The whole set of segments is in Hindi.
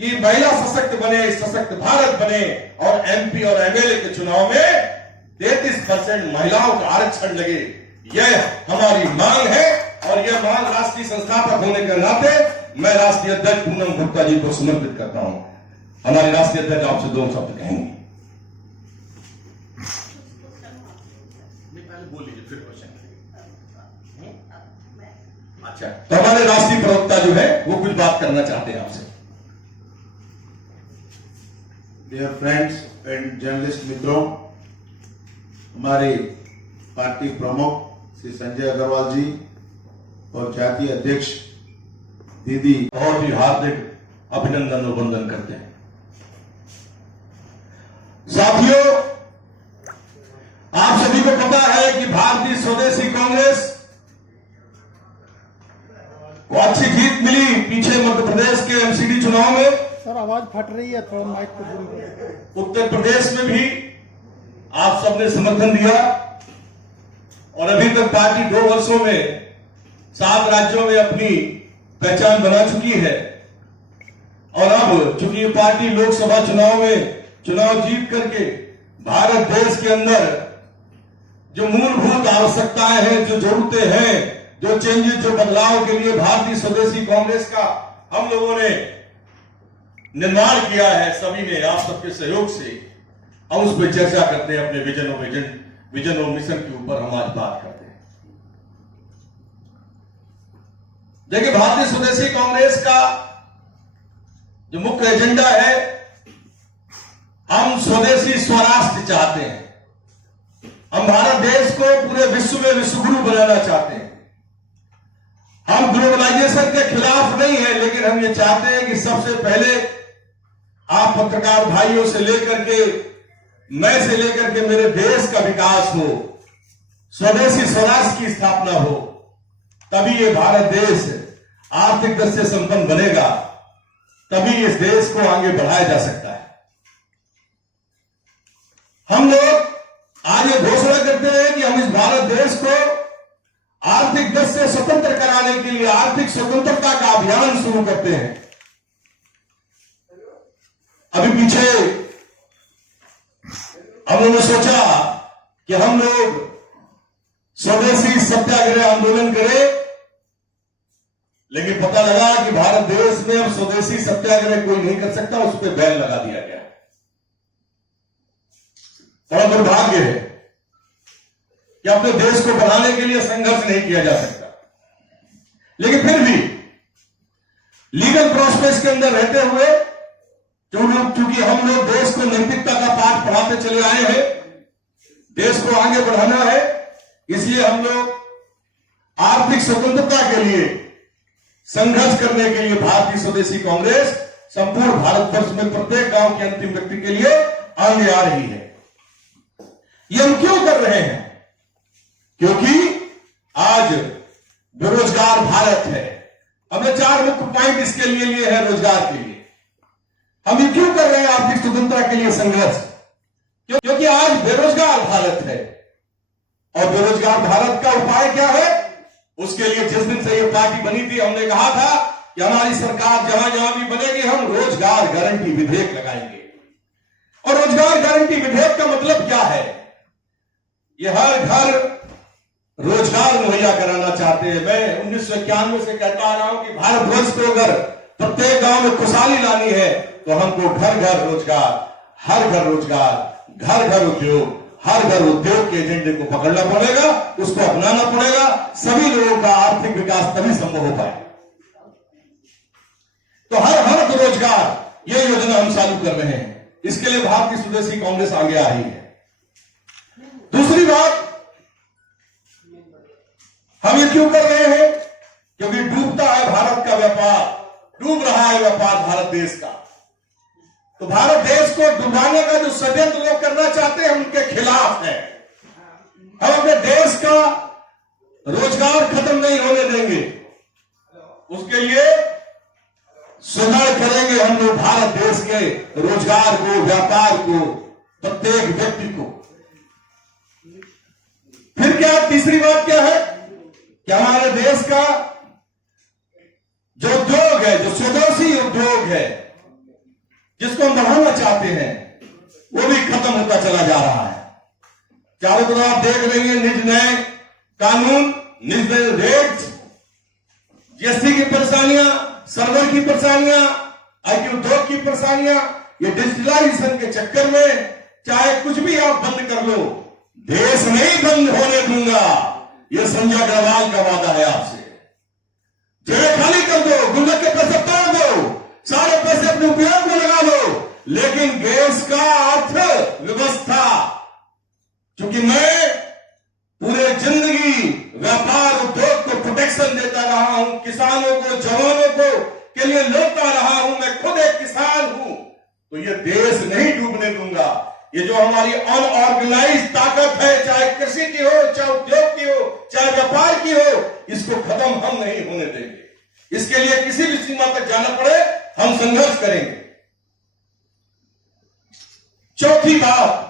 कि महिला सशक्त बने, सशक्त भारत बने और एमपी और एमएलए के चुनाव में 33% महिलाओं का आरक्षण लगे। यह हमारी मांग है और यह मांग राष्ट्रीय संस्थापक होने के नाते मैं राष्ट्रीय अध्यक्ष पूनम गुप्ता जी को समर्पित करता हूं। हमारे राष्ट्रीय अध्यक्ष आपसे 2 शब्द कहेंगे। बोल लीजिए फिर क्वेश्चन। अच्छा, तो हमारे राष्ट्रीय प्रवक्ता जो है वो कुछ बात करना चाहते हैं आपसे। डियर फ्रेंड्स एंड जर्नलिस्ट मित्रों, हमारे पार्टी प्रमुख श्री संजय अग्रवाल जी और जातीय अध्यक्ष दीदी बहुत ही हार्दिक अभिनंदन और वंदन करते हैं। साथियों, आप सभी को पता है कि भारतीय स्वदेशी कांग्रेस को अच्छी जीत मिली पीछे मध्य प्रदेश के एमसीडी चुनाव में। सर आवाज फट रही है, थोड़ा माइक को दूर करें। उत्तर प्रदेश में भी आप सबने समर्थन दिया और अभी तक पार्टी 2 वर्षों में 7 राज्यों में अपनी पहचान बना चुकी है। और अब चूंकि ये पार्टी लोकसभा चुनाव में चुनाव जीत करके भारत देश के अंदर जो मूलभूत आवश्यकताएं हैं, जो जरूरतें हैं, जो चेंजेस, जो बदलाव के लिए भारतीय स्वदेशी कांग्रेस का हम लोगों ने निर्माण किया है, सभी ने आप सबके सहयोग से हम उस पर चर्चा करते हैं। अपने विजन और मिशन के ऊपर हम आज बात करते हैं। देखिए, भारतीय स्वदेशी कांग्रेस का जो मुख्य एजेंडा है, हम स्वदेशी स्वराष्ट्र चाहते हैं। हम भारत देश को पूरे विश्व में विश्वगुरु बनाना चाहते हैं। हम ग्लोबलाइजेशन के खिलाफ नहीं है, लेकिन हम ये चाहते हैं कि सबसे पहले आप पत्रकार भाइयों से लेकर के, मैं से लेकर के मेरे देश का विकास हो, स्वदेशी स्वराष्ट्र की स्थापना हो, तभी ये भारत देश आर्थिक दृष्टि से संपन्न बनेगा, तभी इस देश को आगे बढ़ाया जा सकता है। हम लोग आज ये घोषणा करते हैं कि हम इस भारत देश को आर्थिक दृष्टि से स्वतंत्र कराने के लिए आर्थिक स्वतंत्रता का अभियान शुरू करते हैं। अभी पीछे हम लोगों ने सोचा कि हम लोग स्वदेशी सत्याग्रह आंदोलन करें, लेकिन पता लगा कि भारत देश में अब स्वदेशी सत्याग्रह कोई नहीं कर सकता, उस पर बैन लगा दिया गया। बड़ा दुर्भाग्य है कि अपने देश को बढ़ाने के लिए संघर्ष नहीं किया जा सकता, लेकिन फिर भी लीगल प्रोसेस के अंदर रहते हुए, क्योंकि हम लोग देश को नैतिकता का पाठ पढ़ाते चले आए हैं, देश को आगे बढ़ाना है, इसलिए हम लोग आर्थिक स्वतंत्रता के लिए संघर्ष करने के लिए भारतीय स्वदेशी कांग्रेस संपूर्ण भारतवर्ष में प्रत्येक गांव के अंतिम व्यक्ति के लिए आगे आ रही है। ये हम क्यों कर रहे हैं? क्योंकि आज बेरोजगार भारत है। हमने 4 मुख्य पॉइंट इसके लिए हैं रोजगार के लिए। हम ये क्यों कर रहे हैं आर्थिक स्वतंत्रता के लिए संघर्ष? क्योंकि आज बेरोजगार भारत है और बेरोजगार भारत का उपाय क्या है? उसके लिए जिस दिन से ये पार्टी बनी थी, हमने कहा था कि हमारी सरकार जहां जहां भी बनेगी, हम रोजगार गारंटी विधेयक लगाएंगे। और रोजगार गारंटी विधेयक का मतलब क्या है? ये हर घर रोजगार मुहैया कराना चाहते हैं। मैं 1991 से कहता आ रहा हूं कि भारतवर्ष को अगर प्रत्येक गांव में खुशहाली लानी है तो हमको घर घर रोजगार, हर घर रोजगार, घर घर उद्योग, हर घर उद्योग के एजेंडे को पकड़ना पड़ेगा, उसको अपनाना पड़ेगा। सभी लोगों का आर्थिक विकास तभी संभव हो पाए। तो हर घर रोजगार, ये योजना हम चालू कर रहे हैं। इसके लिए भारतीय स्वदेशी कांग्रेस आगे आ रही है। दूसरी बात, हम ये क्यों कर रहे हैं? क्योंकि डूबता है भारत का व्यापार, डूब रहा है व्यापार भारत देश का। तो भारत देश को डुबाने का जो षड्यंत्र लोग करना चाहते हैं, उनके खिलाफ है। हम अपने देश का रोजगार खत्म नहीं होने देंगे, उसके लिए सुधार करेंगे हम लोग भारत देश के रोजगार को, व्यापार को, प्रत्येक व्यक्ति को। फिर क्या तीसरी बात क्या है कि हमारे देश का जो उद्योग है, जो स्वदेशी उद्योग है, जिसको हम बढ़ाना चाहते हैं, वो भी खत्म होता चला जा रहा है। चारों तरफ आप देख रहे हैं निज नए कानून, निज नए रेट, जीएसटी की परेशानियां, सर्वर की परेशानियां, आईटी उद्योग की परेशानियां, ये डिजिटलाइजेशन के चक्कर में चाहे कुछ भी आप बंद कर लो, देश नहीं बंद होने दूंगा। ये संजय अग्रवाल का वादा है आपसे। जेलें खाली कर दो, गुल्लक के पैसे तोड़ दो, सारे पैसे अपने उपयोग में लगा लो, लेकिन देश का अर्थ व्यवस्था, क्योंकि मैं पूरे जिंदगी व्यापार उद्योग को प्रोटेक्शन देता रहा हूं, किसानों को, जवानों को के लिए लड़ता रहा हूं, मैं खुद एक किसान हूं, तो ये देश नहीं डूबने दूंगा। ये जो हमारी अनऑर्गेनाइज ताकत है, चाहे कृषि की हो, चाहे उद्योग की हो, चाहे व्यापार की हो, इसको खत्म हम नहीं होने देंगे। इसके लिए किसी भी सीमा तक जाना पड़े, हम संघर्ष करेंगे। चौथी बात,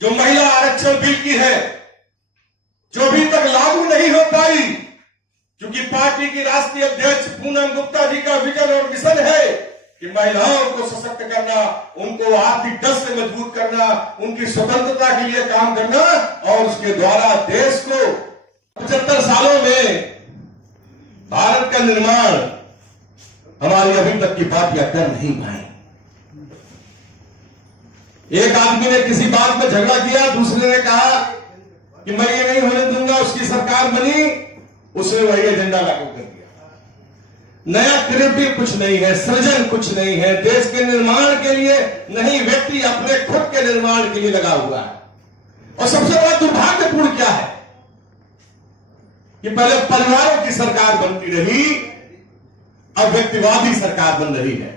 जो महिला आरक्षण बिल की है, जो अभी तक लागू नहीं हो पाई, क्योंकि पार्टी की राष्ट्रीय अध्यक्ष पूनम गुप्ता जी का विजन और मिशन है कि महिलाओं को सशक्त करना, उनको आर्थिक ढंग से मजबूत करना, उनकी स्वतंत्रता के लिए काम करना, और उसके द्वारा देश को 75 सालों में भारत का निर्माण हमारी अभी तक की पार्टियां कर नहीं पाई। एक आदमी ने किसी बात में झगड़ा किया, दूसरे ने कहा कि मैं ये नहीं होने दूंगा, उसकी सरकार बनी, उसने वही एजेंडा लागू कर दिया। नया क्रिएटिव कुछ नहीं है, सृजन कुछ नहीं है, देश के निर्माण के लिए नहीं, व्यक्ति अपने खुद के निर्माण के लिए लगा हुआ है। और सबसे बड़ा दुर्भाग्यपूर्ण क्या है कि पहले परिवारों की सरकार बनती रही, अब व्यक्तिवादी सरकार बन रही है।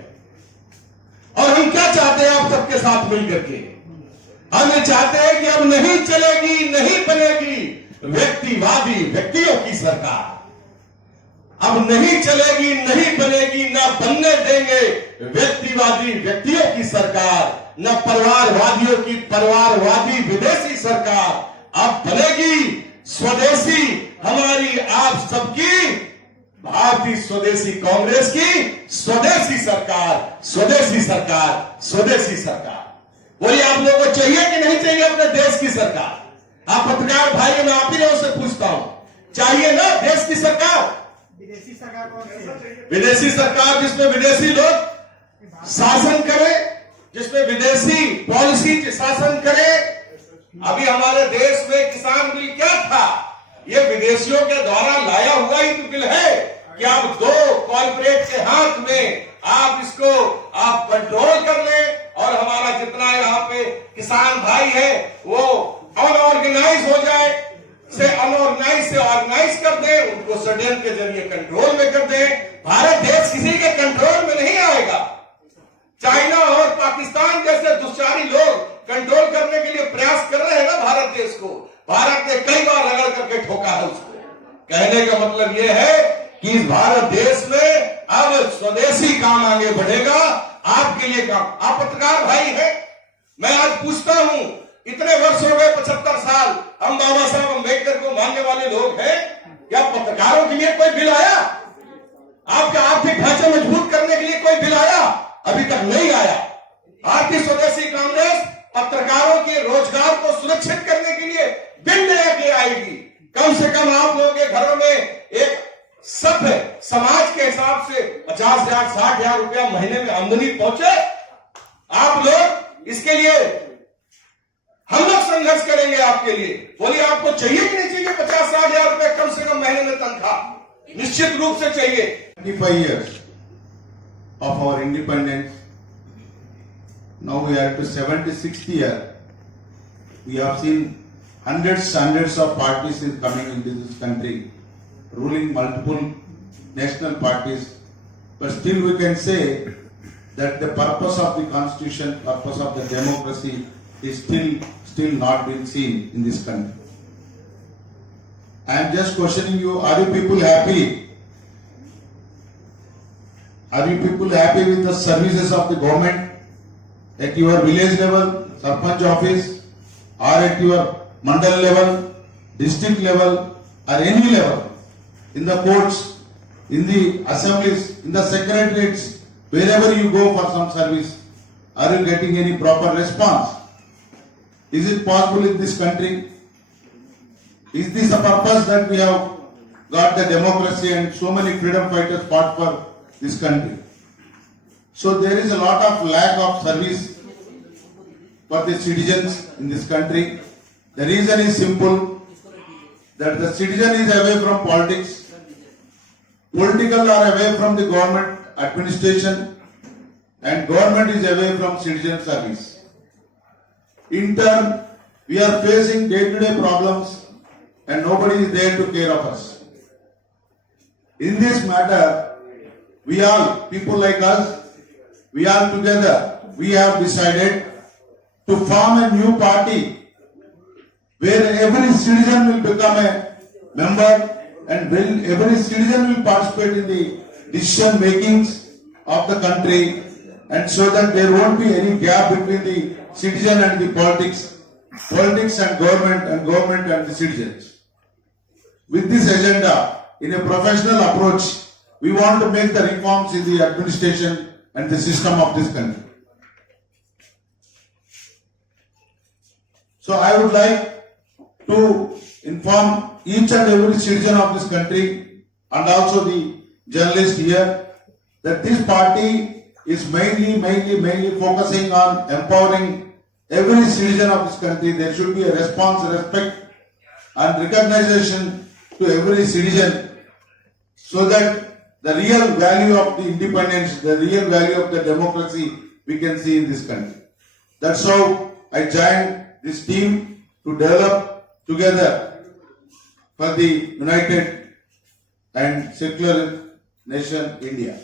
और हम क्या चाहते हैं आप सबके साथ मिलकर के? हम ये चाहते हैं कि अब नहीं चलेगी, नहीं बनेगी व्यक्तिवादी व्यक्तियों की सरकार। अब नहीं चलेगी, नहीं बनेगी, ना बनने देंगे व्यक्तिवादी व्यक्तियों की सरकार, न परिवारवादियों की परिवारवादी विदेशी सरकार। अब बनेगी स्वदेशी, हमारी आप सबकी भारतीय स्वदेशी कांग्रेस की स्वदेशी सरकार, स्वदेशी सरकार, स्वदेशी सरकार। बोलिए, आप लोगों को चाहिए कि नहीं चाहिए अपने देश की सरकार? आप पत्रकार भाई, मैं आप ही लोगों से पूछता हूं, चाहिए ना देश की सरकार? विदेशी सरकार कौन सी है? विदेशी सरकार जिसमें विदेशी लोग शासन करे, जिसमें विदेशी पॉलिसी शासन करे। अभी हमारे देश में किसान बिल क्या था? ये विदेशियों के द्वारा लाया हुआ ही तो बिल है कि आप दो कॉर्पोरेट के हाथ में आप इसको आप कंट्रोल कर लें, और हमारा जितना यहाँ पे किसान भाई है वो अनऑर्गेनाइज हो जाए, से अनऑर्गेनाइज से ऑर्गेनाइज कर दे, उनको षड्यंत्र के जरिए कंट्रोल में कर दे। भारत देश किसी के कंट्रोल में नहीं आएगा। चाइना और पाकिस्तान जैसे दुष्चारी लोग कंट्रोल करने के लिए प्रयास कर रहे हैं ना भारत देश को। भारत ने कई बार रगड़ करके ठोका है उसको। कहने का मतलब यह है कि इस भारत देश में अब स्वदेशी काम आगे बढ़ेगा, आपके लिए काम। आप पत्रकार भाई हैं, मैं आज पूछता हूं, इतने वर्ष हो गए, 75 साल, हम बाबा साहब अम्बेडकर को मानने वाले लोग हैं, क्या पत्रकारों के लिए कोई बिल आया? आपका आर्थिक ढांचा मजबूत करने के लिए कोई बिल आया? अभी तक नहीं आया। भारतीय स्वदेशी कांग्रेस पत्रकारों के रोजगार को सुरक्षित करने के लिए बिल लेके आएगी। कम से कम आप लोगों के घरों में एक सभ्य समाज के हिसाब से 50,000 60,000 रुपया महीने में आमदनी पहुंचे। आप लोग इसके लिए हम लोग संघर्ष करेंगे आपके लिए। बोलिए, आपको चाहिए कि नहीं चाहिए 50-60,000 रुपया कम से कम महीने में तनख्वाह? निश्चित रूप से चाहिए। 25 years of our independence. Now we are to 76th year. We have seen hundreds of parties is coming into this country, ruling multiple national parties. But still we can say that the purpose of the constitution, purpose of the democracy is still not been seen in this country. I am just questioning you, are you people happy? Are you people happy with the services of the government at your village level, Sarpanch office, or at your mandal level, district level, or any level, in the courts, in the assemblies, in the secretariats, Wherever you go for some service, are you getting any proper response? Is it possible in this country? Is this a purpose that we have got the democracy and so many freedom fighters fought for this country? So there is a lot of lack of service for the citizens in this country. The reason is simple, that the citizen is away from politics, political are away from the government administration, and government is away from citizen service. In turn, we are facing day-to-day problems and nobody is there to care of us. In this matter, we all, people like us, we are together, we have decided to form a new party where every citizen will become a member and every citizen will participate in the decision makings of the country, and so that there won't be any gap between the citizen and the politics and government and the citizens. With this agenda, in a professional approach, we want to make the reforms in the administration and the system of this country. So I would like to inform each and every citizen of this country and also the journalist here that this party is mainly focusing on empowering every citizen of this country. There should be a response, respect and recognition to every citizen, so that the real value of the independence, the real value of the democracy we can see in this country. That's how I joined this team to develop together for the united and secular nation India.